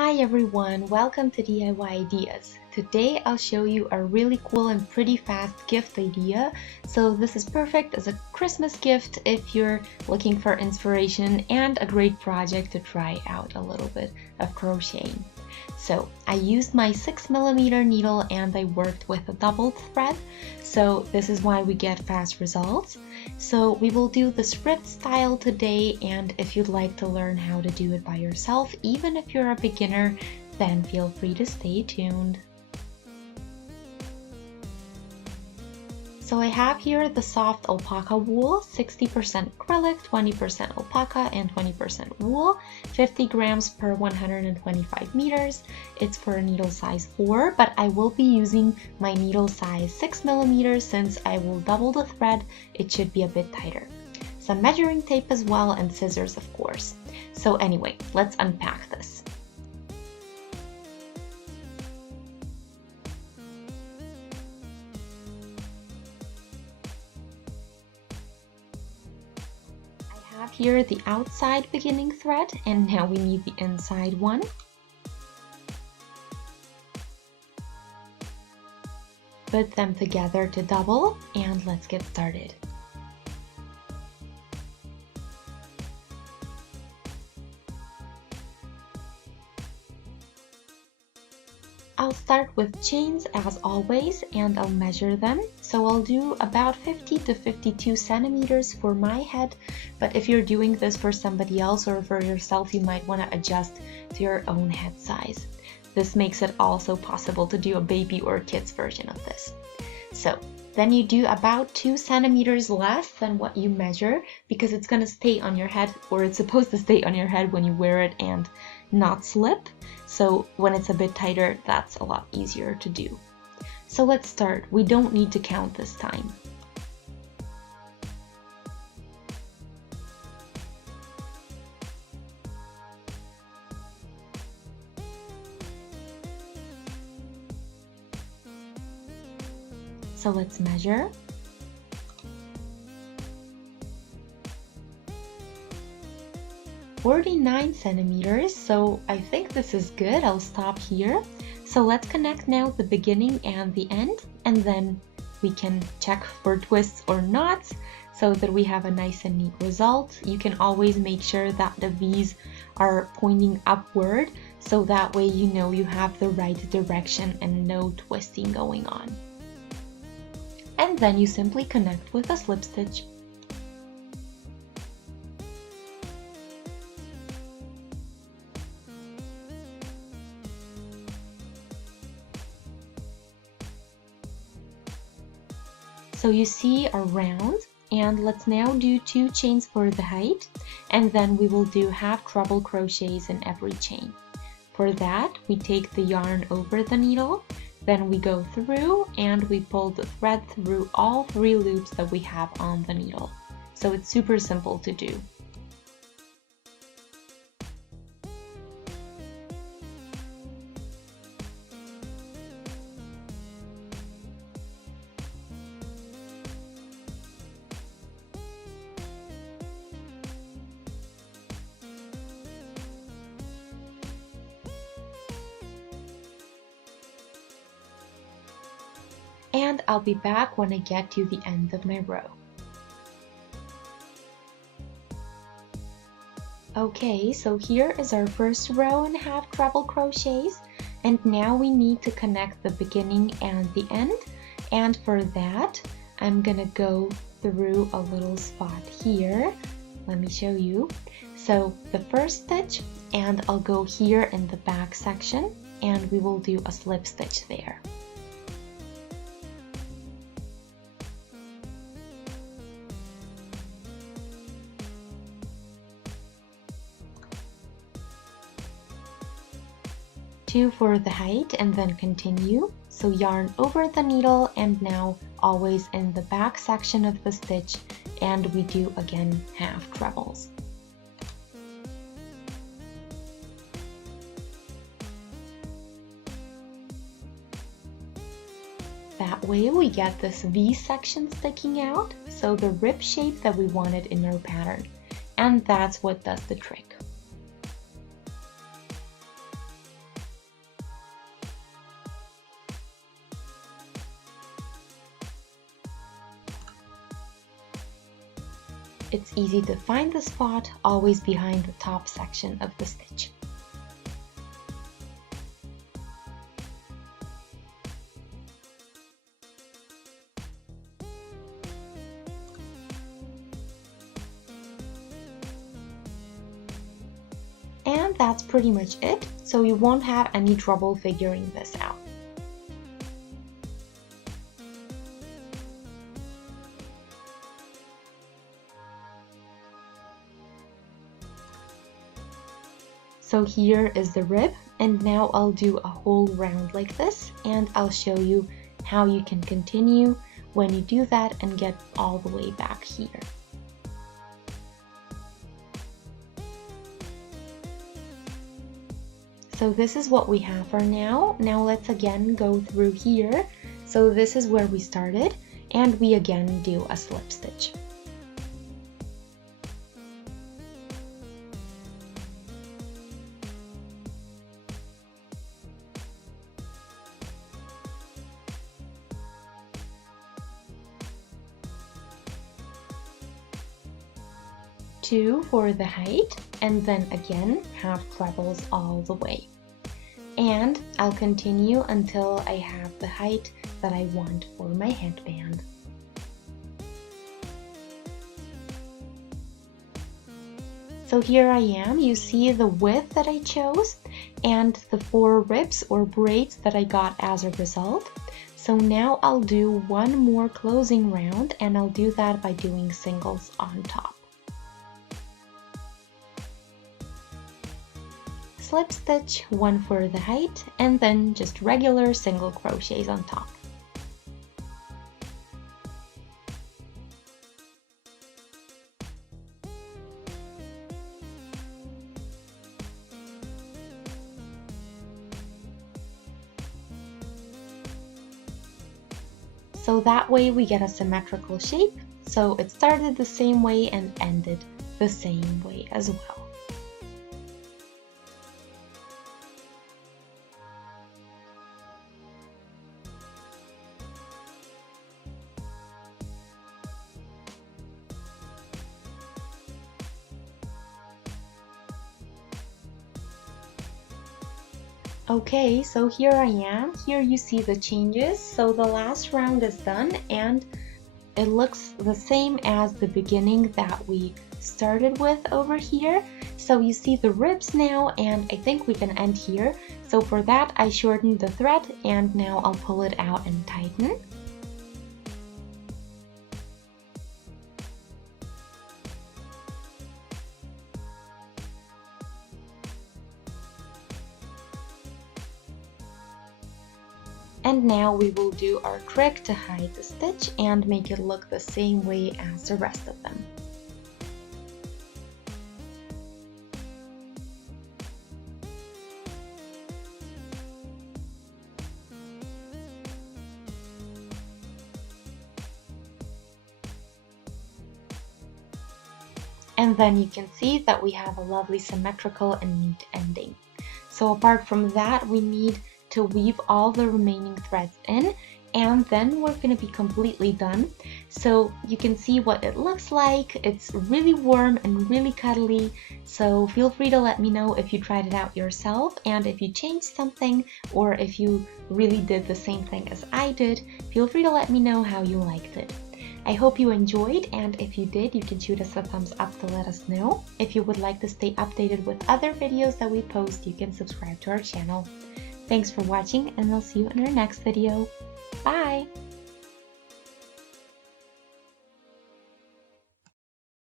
Hi everyone, welcome to DIY Ideas. Today I'll show you a really cool and pretty fast gift idea. So this is perfect as a Christmas gift if you're looking for inspiration and a great project to try out a little bit of crocheting. So I used my 6mm needle and I worked with a doubled thread, so this is why we get fast results. So we will do the script style today, and if you'd like to learn how to do it by yourself, even if you're a beginner, then feel free to stay tuned. So I have here the soft alpaca wool, 60% acrylic, 20% alpaca, and 20% wool, 50 grams per 125 meters. It's for a needle size 4, but I will be using my needle size 6mm since I will double the thread. It should be a bit tighter. Some measuring tape as well, and scissors of course. So anyway, let's unpack this. Have here the outside beginning thread, and now we need the inside one. Put them together to double, and let's get started. I'll start with chains as always, and I'll measure them. So I'll do about 50 to 52 centimeters for my head, but if you're doing this for somebody else or for yourself, you might want to adjust to your own head size. This makes it also possible to do a baby or kids version of this. So then you do about 2 centimeters less than what you measure, because it's going to stay on your head, or it's supposed to stay on your head when you wear it and not slip. So when it's a bit tighter, that's a lot easier to do. So let's start. We don't need to count this time. So let's measure. "49 centimeters, so I think this is good. I'll stop here. So let's connect now the beginning and the end, and then we can check for twists or knots so that we have a nice and neat result. You can always make sure that the V's are pointing upward, so that way you know you have the right direction and no twisting going on. And then you simply connect with a slip stitch. So you see a round, and let's now do 2 chains for the height, and then we will do half treble crochets in every chain. For that, we take the yarn over the needle, then we go through and we pull the thread through all 3 loops that we have on the needle. So it's super simple to do. And I'll be back when I get to the end of my row. Okay, so here is our first row and half treble crochets, and now we need to connect the beginning and the end, and for that I'm gonna go through a little spot here. Let me show you. So the first stitch, and I'll go here in the back section, and we will do a slip stitch there. Two for the height, and then continue. So yarn over the needle, and now always in the back section of the stitch, and we do again half trebles. That way we get this V section sticking out, so the rib shape that we wanted in our pattern, and that's what does the trick. it's easy to find the spot, always behind the top section of the stitch. And that's pretty much it, so you won't have any trouble figuring this out. So here is the rib, and now I'll do a whole round like this, and I'll show you how you can continue when you do that and get all the way back here. So this is what we have for now. Now let's again go through here. So this is where we started, and we again do a slip stitch. Two for the height, and then again half trebles all the way. And I'll continue until I have the height that I want for my headband. So here I am, you see the width that I chose and the 4 ribs or braids that I got as a result. So now I'll do one more closing round, and I'll do that by doing singles on top. Slip stitch, 1 for the height, and then just regular single crochets on top. So that way we get a symmetrical shape, so it started the same way and ended the same way as well. Okay, so here I am. Here you see the changes. So the last round is done, and it looks the same as the beginning that we started with over here. So you see the ribs now, and I think we can end here. So for that, I shortened the thread, and now I'll pull it out and tighten. And now we will do our crick to hide the stitch and make it look the same way as the rest of them. And then you can see that we have a lovely symmetrical and neat ending. So apart from that, we need to weave all the remaining threads in, and then we're going to be completely done. So you can see what it looks like. It's really warm and really cuddly, so feel free to let me know if you tried it out yourself, and if you changed something or if you really did the same thing as I did, feel free to let me know how you liked it. I hope you enjoyed, and if you did, you can shoot us a thumbs up to let us know. If you would like to stay updated with other videos that we post, you can subscribe to our channel. Thanks for watching, and I'll see you in our next video. Bye!